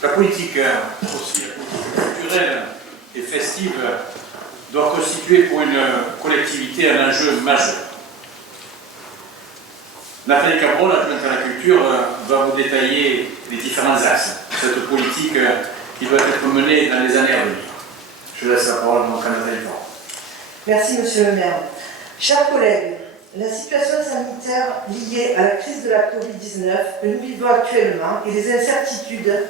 La politique, aussi culturelle et festive, doit constituer pour une collectivité un enjeu majeur. Nathalie Cabrol, adjointe à la culture, va vous détailler les différents axes de cette politique qui doit être menée dans les années à venir. Je laisse la parole donc à Nathalie Cabrol. Merci, Monsieur le maire. Chers collègues, la situation sanitaire liée à la crise de la Covid-19 que nous vivons actuellement et les incertitudes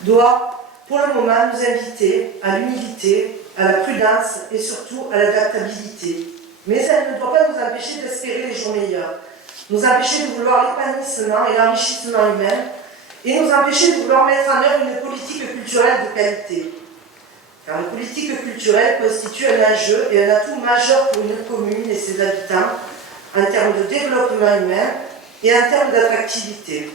doit, pour le moment, nous inviter à l'humilité, à la prudence et surtout à l'adaptabilité. Mais elle ne doit pas nous empêcher d'espérer les jours meilleurs, nous empêcher de vouloir l'épanouissement et l'enrichissement humain et nous empêcher de vouloir mettre en œuvre une politique culturelle de qualité. Car la politique culturelle constitue un enjeu et un atout majeur pour une commune et ses habitants en termes de développement humain et en termes d'attractivité.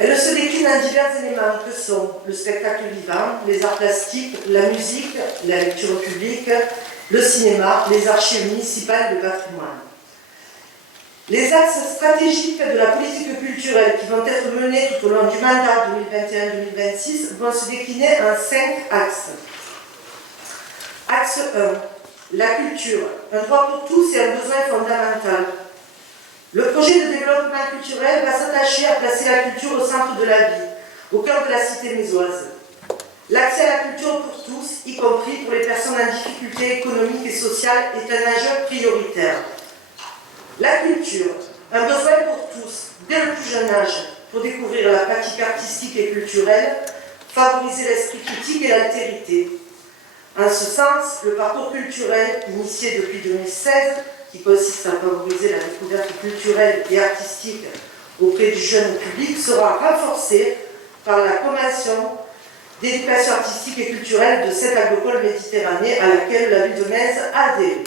Elle se décline en divers éléments que sont le spectacle vivant, les arts plastiques, la musique, la lecture publique, le cinéma, les archives municipales de patrimoine. Les axes stratégiques de la politique culturelle qui vont être menés tout au long du mandat 2021-2026 vont se décliner en 5 axes. Axe 1, la culture, un droit pour tous et un besoin fondamental. Le projet de développement culturel va s'attacher à placer la culture au centre de la vie, au cœur de la cité mésoise. L'accès à la culture pour tous, y compris pour les personnes en difficulté économique et sociale, est un enjeu prioritaire. La culture, un besoin pour tous, dès le plus jeune âge, pour découvrir la pratique artistique et culturelle, favoriser l'esprit critique et l'altérité. En ce sens, le parcours culturel, initié depuis 2016, qui consiste à favoriser la découverte culturelle et artistique auprès du jeune public, sera renforcé par la Convention d'éducation artistique et culturelle de cette agropole Méditerranée à laquelle la ville de Metz a adhéré.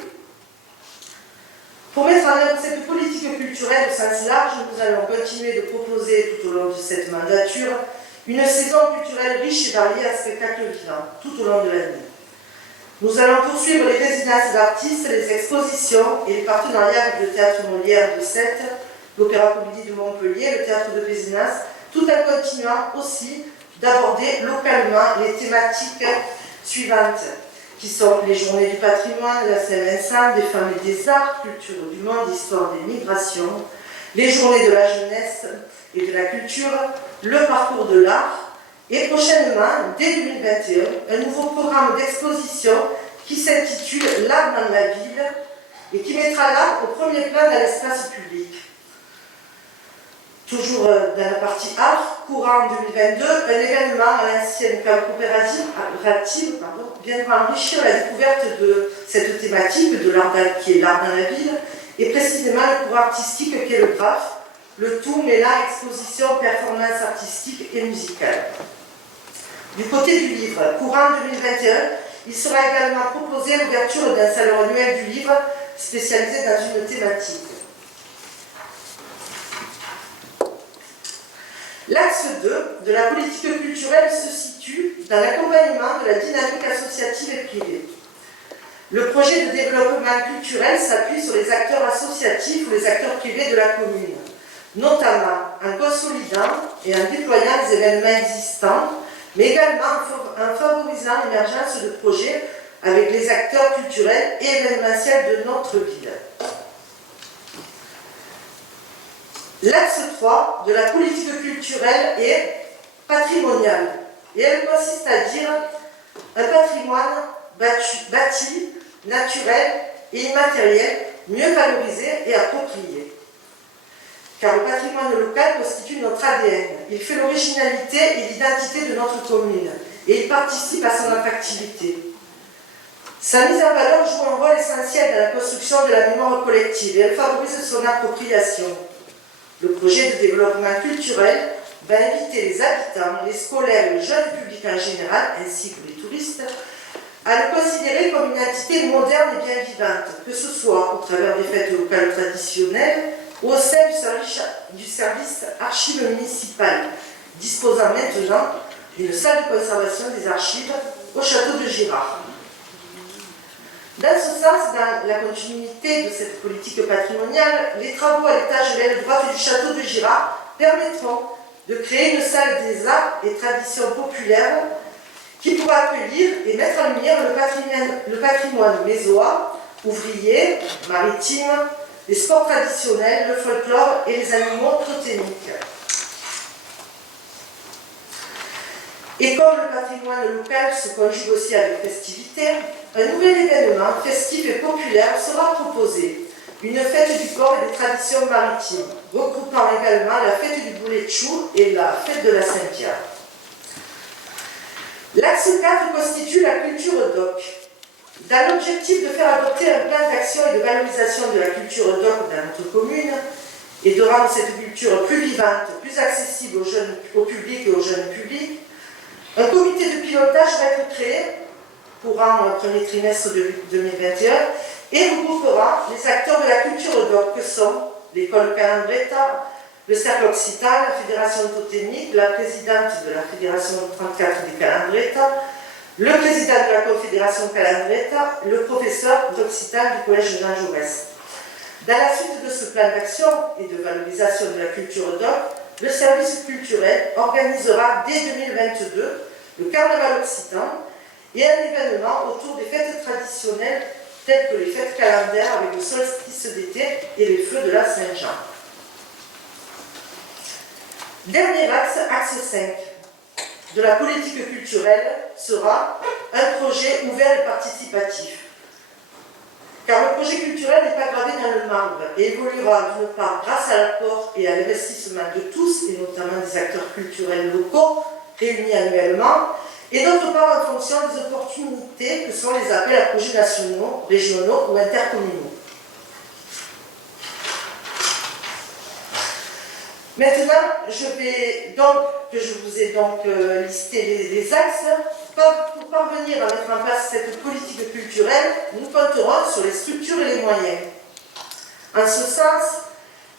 Pour mettre en œuvre cette politique culturelle au sens large, nous allons continuer de proposer tout au long de cette mandature une saison culturelle riche et variée à spectacles vivants tout au long de l'année. Nous allons poursuivre les résidences d'artistes, les expositions et les partenariats avec le Théâtre Molière de Sète, l'Opéra Comédie de Montpellier, le Théâtre de Pézenas, tout en continuant aussi d'aborder localement les thématiques suivantes, qui sont les Journées du patrimoine, la Saint-Vincent, des femmes et des arts, culture du monde, histoire des migrations, les Journées de la jeunesse et de la culture, le parcours de l'art, et prochainement, dès 2021, un nouveau programme d'exposition qui s'intitule L'art dans la ville et qui mettra l'art au premier plan dans l'espace public. Toujours dans la partie art, courant 2022, un événement à l'ancienne cave coopérative viendra enrichir la découverte de cette thématique de l'art qui est l'art dans la ville et précisément le courant artistique qui est le graphe, le tout mêlant exposition, performance artistique et musicale. Du côté du livre, courant 2021, il sera également proposé l'ouverture d'un salon annuel du livre spécialisé dans une thématique. L'axe 2 de la politique culturelle se situe dans l'accompagnement de la dynamique associative et privée. Le projet de développement culturel s'appuie sur les acteurs associatifs ou les acteurs privés de la commune, notamment en consolidant et en déployant les événements existants, mais également en favorisant l'émergence de projets avec les acteurs culturels et événementiels de notre ville. L'axe 3 de la politique culturelle est patrimonial, et elle consiste à dire un patrimoine bâti, naturel et immatériel, mieux valorisé et approprié. Car le patrimoine local constitue notre ADN. Il fait l'originalité et l'identité de notre commune et il participe à son attractivité. Sa mise en valeur joue un rôle essentiel dans la construction de la mémoire collective et elle favorise son appropriation. Le projet de développement culturel va inviter les habitants, les scolaires et le jeune public en général, ainsi que les touristes, à le considérer comme une entité moderne et bien vivante, que ce soit au travers des fêtes locales traditionnelles, ou au sein du service archives municipales, disposant maintenant d'une salle de conservation des archives au château de Girard. Dans ce sens, dans la continuité de cette politique patrimoniale, les travaux à l'étage de l'aile droite du château de Girard permettront de créer une salle des arts et traditions populaires qui pourra accueillir et mettre en lumière le patrimoine mésois, ouvrier, maritime, les sports traditionnels, le folklore et les animaux totémiques. Et comme le patrimoine local se conjugue aussi avec festivité, un nouvel événement festif et populaire sera proposé. Une fête du port et des traditions maritimes, regroupant également la fête du boulet de chou et la fête de la Saint-Pierre. L'axe 4 constitue la culture doc. Dans l'objectif de faire adopter un plan d'action et de valorisation de la culture doc dans notre commune et de rendre cette culture plus vivante, plus accessible au public et aux jeunes publics, un comité de pilotage va être créé courant le premier trimestre de 2021 et regroupera les acteurs de la culture doc que sont l'école Calandreta, le Cercle Occitan, la Fédération totémique, la présidente de la Fédération 34 des Calandreta, le président de la Confédération Calandreta, le professeur d'Occitan du Collège Jean Jaurès. Dans la suite de ce plan d'action et de valorisation de la culture doc, le service culturel organisera dès 2022 le Carnaval Occitan et un événement autour des fêtes traditionnelles telles que les fêtes calendaires avec le solstice d'été et les feux de la Saint-Jean. Dernier axe, axe 5 de la politique culturelle sera un projet ouvert et participatif. Car le projet culturel n'est pas gravé dans le marbre et évoluera d'une part grâce à l'apport et à l'investissement de tous, et notamment des acteurs culturels locaux réunis annuellement, et d'autre part en fonction des opportunités que sont les appels à projets nationaux, régionaux ou intercommunaux. Maintenant, je vous ai donc listé les axes. Pour parvenir à mettre en place cette politique culturelle, nous compterons sur les structures et les moyens. En ce sens,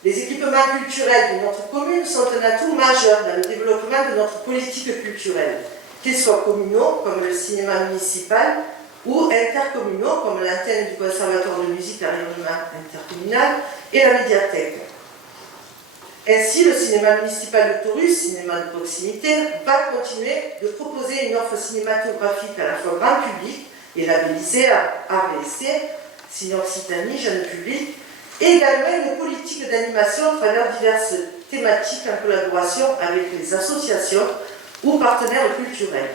les équipements culturels de notre commune sont un atout majeur dans le développement de notre politique culturelle, qu'ils soient communaux, comme le cinéma municipal, ou intercommunaux, comme l'antenne du Conservatoire de musique à rayonnement intercommunal et la médiathèque. Ainsi, le cinéma municipal de Taurus, cinéma de proximité, va continuer de proposer une offre cinématographique à la fois grand public et labellisée à AVC, Ciné Occitanie, jeune public, et également une politique d'animation à travers diverses thématiques en collaboration avec les associations ou partenaires culturels.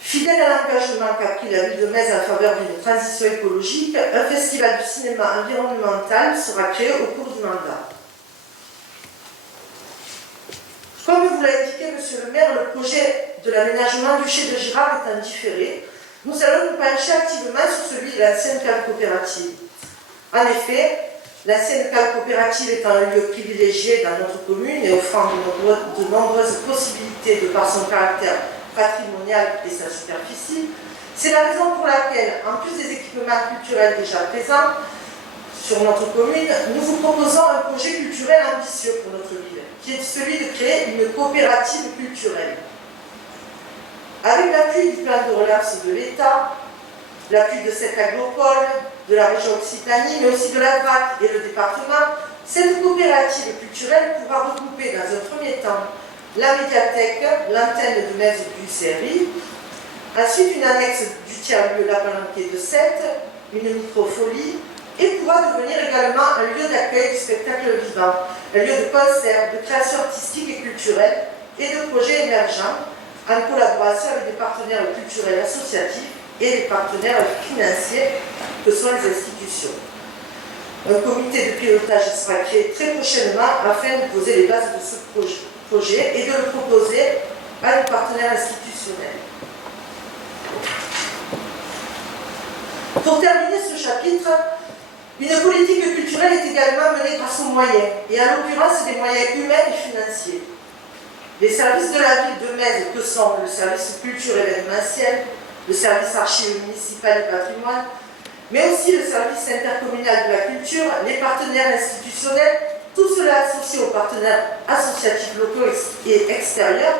Fidèle à l'engagement qu'a pris la ville de Metz en faveur d'une transition écologique, un festival du cinéma environnemental sera créé au cours du mandat. Comme vous l'a indiqué, Monsieur le maire, le projet de l'aménagement du chai de Girard étant différé, nous allons nous pencher activement sur celui de l'ancienne cave coopérative. En effet, l'ancienne cave coopérative étant un lieu privilégié dans notre commune et offrant de nombreuses possibilités de par son caractère patrimonial et sa superficie, c'est la raison pour laquelle, en plus des équipements culturels déjà présents sur notre commune, nous vous proposons un projet culturel ambitieux pour notre ville, qui est celui de créer une coopérative culturelle. Avec l'appui du plan de relance de l'État, l'appui de cette agropole, de la région Occitanie, mais aussi de la DRAC et le département, cette coopérative culturelle pourra regrouper dans un premier temps la médiathèque, l'antenne de Metz du CRI, ensuite une annexe du tiers-lieu La Palanquée de Sète, une microfolie, et pourra devenir également un lieu d'accueil du spectacle vivant, un lieu de concert, de création artistique et culturelle et de projets émergents en collaboration avec des partenaires culturels associatifs et des partenaires financiers que sont les institutions. Un comité de pilotage sera créé très prochainement afin de poser les bases de ce projet et de le proposer à nos partenaires institutionnels. Pour terminer ce chapitre, une politique culturelle est également menée grâce aux moyens, et en l'occurrence des moyens humains et financiers. Les services de la ville de Metz, que sont le service culture événementiel, le service archives municipales et patrimoine, mais aussi le service intercommunal de la culture, les partenaires institutionnels, tout cela associé aux partenaires associatifs locaux et extérieurs,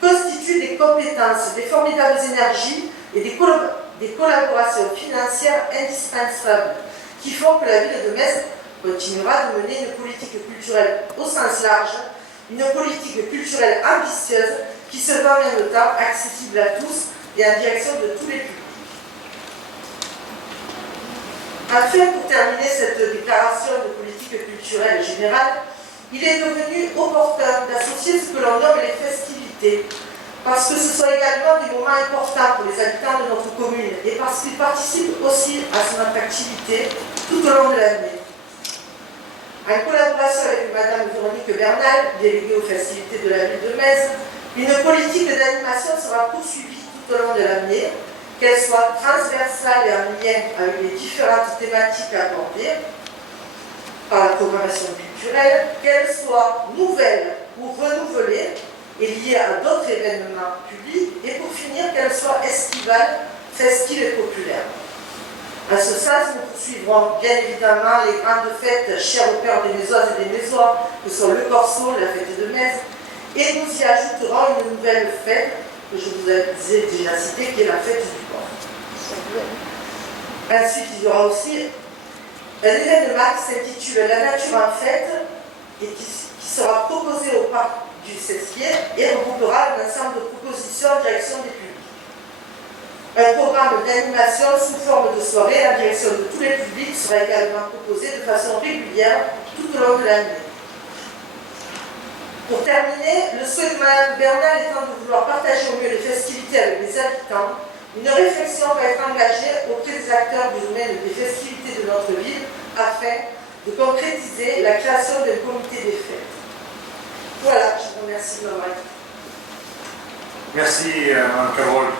constitue des compétences, des formidables énergies et des collaborations financières indispensables qui font que la ville de Metz continuera de mener une politique culturelle au sens large, une politique culturelle ambitieuse qui se veut en même temps accessible à tous et en direction de tous les publics. Enfin, pour terminer cette déclaration de politique culturelle générale, il est devenu opportun d'associer ce que l'on nomme les festivités, parce que ce sont également des moments importants pour les habitants de notre commune et parce qu'ils participent aussi à son attractivité tout au long de l'année. En collaboration avec Madame Véronique Bernal, déléguée aux festivités de la ville de Metz, une politique d'animation sera poursuivie tout au long de l'année, qu'elle soit transversale et en lien avec les différentes thématiques abordées par la programmation culturelle, qu'elle soit nouvelle ou renouvelée et liée à d'autres événements publics, et pour finir, qu'elle soit estivale, festive et populaire. En ce sens, nous poursuivrons bien évidemment les grandes fêtes chères au cœur des Mésoises et des Mésois, que sont le Corso, la fête de Metz, et nous y ajouterons une nouvelle fête que je vous ai déjà citée, qui est la fête du port. Ensuite, il y aura aussi un événement qui s'intitule La nature en fête et qui sera proposé au parc du Sesquier et regroupera un ensemble de propositions en direction des publics. Un programme d'animation sous forme de soirée en direction de tous les publics sera également proposé de façon régulière tout au long de l'année. Pour terminer, le souhait de Mme Bernal étant de vouloir partager au mieux les festivités avec les habitants, une réflexion va être engagée auprès des acteurs du domaine des festivités de notre ville afin de concrétiser la création d'un comité des fêtes. Voilà, je vous remercie de m'avoir écouté. Merci, Mme Carole.